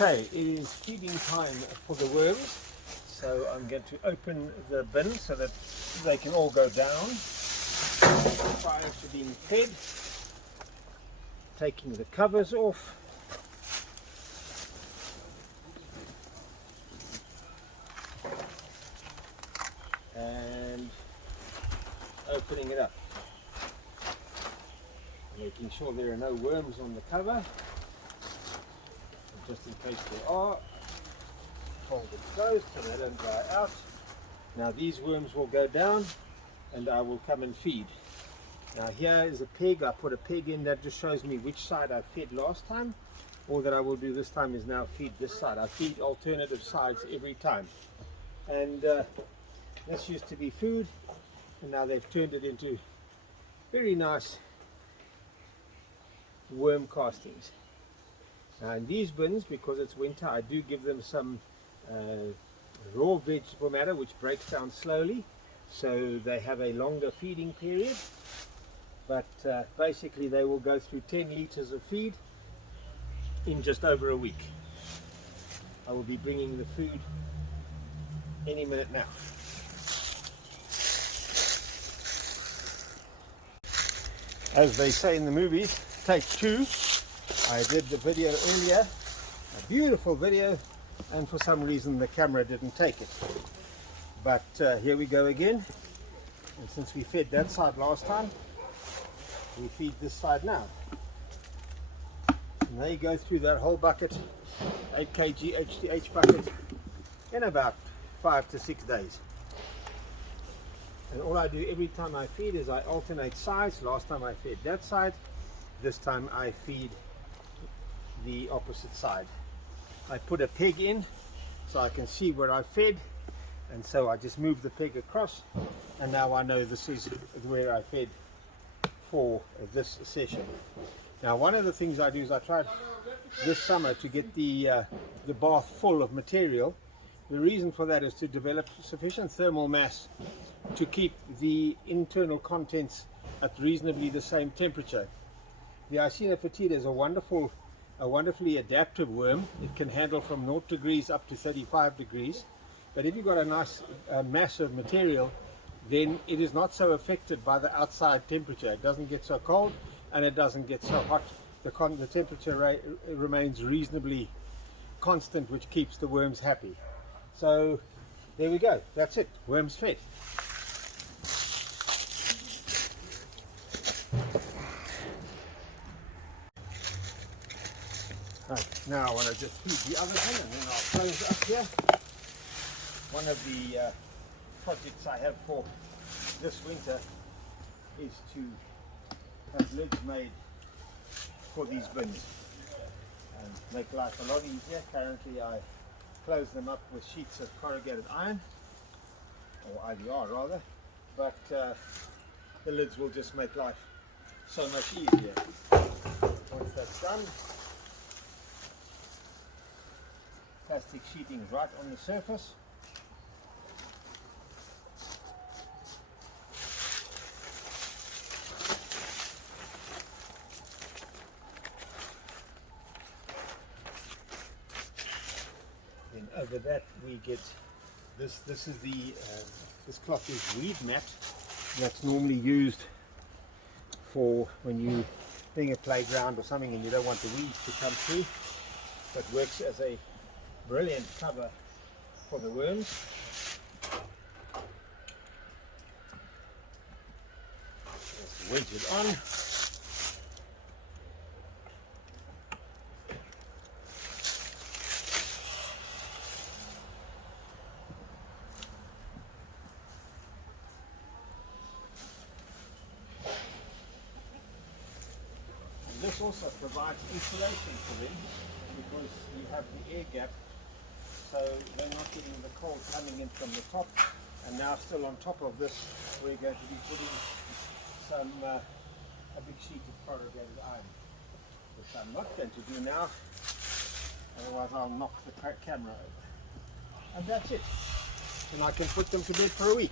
Okay, it is feeding time for the worms, so I'm going to open the bin so that they can all go down prior to being fed. Taking the covers off. And opening it up. Making sure there are no worms on the cover. Just in case there are, hold it closed so they don't dry out. Now these worms will go down and I will come and feed. Now here is a peg. I put a peg in that just shows me which side I fed last time. All that I will do this time is now feed this side. I feed alternative sides every time. And this used to be food and now they've turned it into very nice worm castings. Now in these bins, because it's winter, I do give them some raw vegetable matter which breaks down slowly, so they have a longer feeding period. But basically they will go through 10 liters of feed in just over a week. I will be bringing the food any minute now. As they say in the movies, take two. I did the video earlier, a beautiful video, and for some reason the camera didn't take it. But here we go again. And since we fed that side last time, we feed this side now. And they go through that whole bucket, 8 kg HTH bucket, in about 5 to 6 days. And all I do every time I feed is I alternate sides. Last time I fed that side, this time I feed the opposite side. I put a peg in so I can see where I fed, and so I just move the peg across, and now I know this is where I fed for this session. Now one of the things I do is I tried this summer to get the bath full of material. The reason for that is to develop sufficient thermal mass to keep the internal contents at reasonably the same temperature. The Icena foetida is a wonderfully adaptive worm. It can handle from 0 degrees up to 35 degrees. But if you've got a nice mass of material, then it is not so affected by the outside temperature. It doesn't get so cold and it doesn't get so hot. The temperature remains reasonably constant, which keeps the worms happy. So there we go. That's it. Worms fed. Right, now I want to just feed the other bin and then I'll close up here. One of the projects I have for this winter is to have lids made for these bins and make life a lot easier. Currently I close them up with sheets of corrugated iron, or IVR rather, but the lids will just make life so much easier. Once that's done, plastic sheeting is right on the surface. Then over that we get this. This is this cloth is weed mat. That's normally used for when you doing a playground or something and you don't want the weeds to come through, but works as a brilliant cover for the worms. Just wedge it on. And this also provides insulation for them because you have the air gap, so they're not getting the cold coming in from the top. And now still on top of this we're going to be putting some a big sheet of corrugated iron, which I'm not going to do now, otherwise I'll knock the camera over. And that's it, and I can put them to bed for a week.